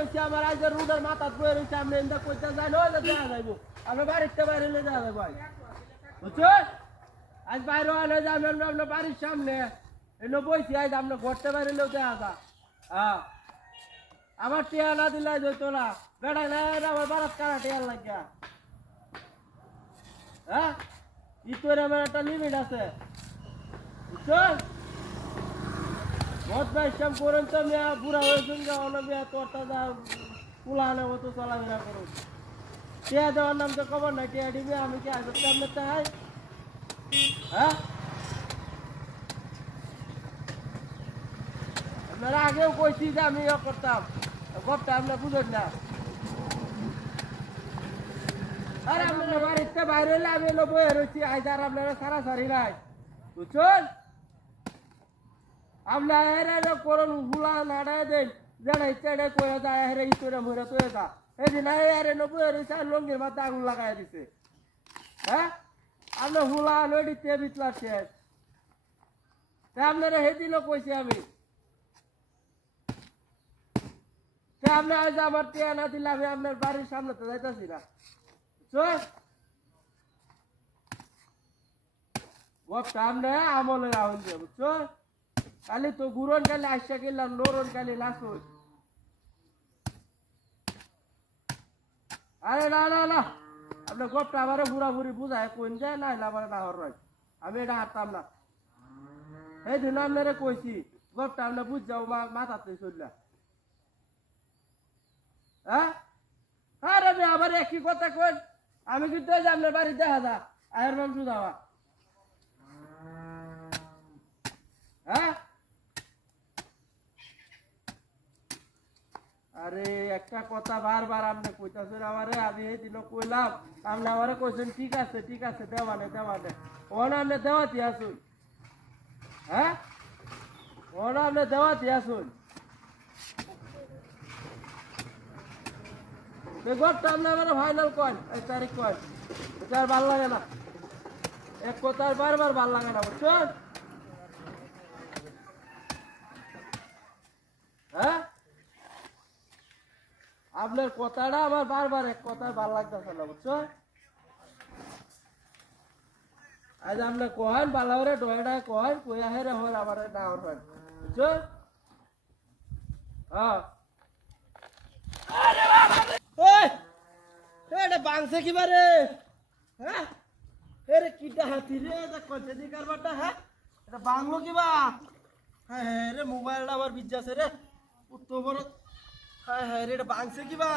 রয়েছে আমার আজ রুডের মাথা বয়ে রয়েছে আপনি এমনি কইতে যাই নয় দেখা যাইবো আপনার বাড়িতে বাইরে নিয়ে যাওয়া যাবো বুঝছেন আজ বাইরে আনে যাবেন আপনার বাড়ির সামনে এনে বইছি আজ আপনার ঘরতে বাইরে নিয়েও দেখা যা হ্যাঁ আমার টিয়া না দিলে যেত না বেড়াই না আমার বারাত কারা টিয়া লাগিয়া হ্যাঁ ইতোর আমার একটা লিমিট আছে বুঝছেন মদ বাইসাম করেন তো মেয়া বুড়া হয়েছেন যে অনেক মেয়া তোরটা যা পুলানে মতো চলাফেরা করুন টিয়া দেওয়ার নাম তো খবর নাই টিয়া দিবে আমি কি আসবে সামনে চাই হ্যাঁ আপনারা আগেও কইছি যে আমি ইয়ে করতাম গপটা আপনার বুঝেন না আরে আপনারা বাড়িতে বাইরে এলে আমি এলো বয়ে রয়েছি আজ আর আপনারা সারাসারি নাই বুঝছেন আপনার এরা করুন হুলা নাড়ায় দেন যেটা ইচ্ছা করে যায় হেরে ইচ্ছা মরে তো এটা এই দিন আরে নব্বই রয়েছে আর লঙ্গির মাথা আগুন লাগাই দিছে হ্যাঁ আপনার হুলা নদীতে বিতলার শেষ আপনারা সেদিনও কইছি আমি আপনি আজ আমার টিয়া না দিলে আমি আপনার বাড়ির সামনে তো যাইতেছি না বুঝছো আপনি আমলে রাহুল দিয়ে বুঝছো কালি তো গুরন কালি আসা গেলাম লোরন কালি লাস আরে না না না আপনার গপটা আমারও ঘুরাঘুরি বুঝায় কোন যায় না আমার না হর আমি এটা হাঁটতাম না এই দিন আপনারা কইছি গপটা আপনার বুঝ যাও মাথাতে চললা হ্যাঁ আরে আবার একই কথা কই আমি কিন্তু আপনার বাড়ি দেখা যা আয়ের মাংস যাওয়া হ্যাঁ আরে একটা কথা বারবার আপনি কইতাছেন আমারে আমি এই দিন কইলাম আপনি আমারে কইছেন ঠিক আছে দেওয়ানে ওনা আপনি দেওয়াতি আসুন হ্যাঁ ওনা আপনি দেওয়াতি আসুন গপটা আপনি আমার ফাইনাল কন এই তারিখ কন এটা আর ভাল লাগে না এক কথা বারবার ভাল লাগে না বুঝছেন হ্যাঁ আপনার কথাটা আমার বারবার এক কথায় ভাল লাগতেছে না বুঝছো আজ আপনি কহেন বালাওরে ডয়ডা কহেন কইয়া হেরে হল আমার না হন বুঝছো হ্যাঁ এটা বাংছে কিবারে হ্যাঁ এরে কিটা হাতি রে এটা কইছে দি কারবারটা হ্যাঁ এটা বাংলো কিবা হ্যাঁ রে মোবাইলটা আবার বিজ্জাছে রে উত্তর বড় হ্যাঁ রে এটা বাংছে কিবা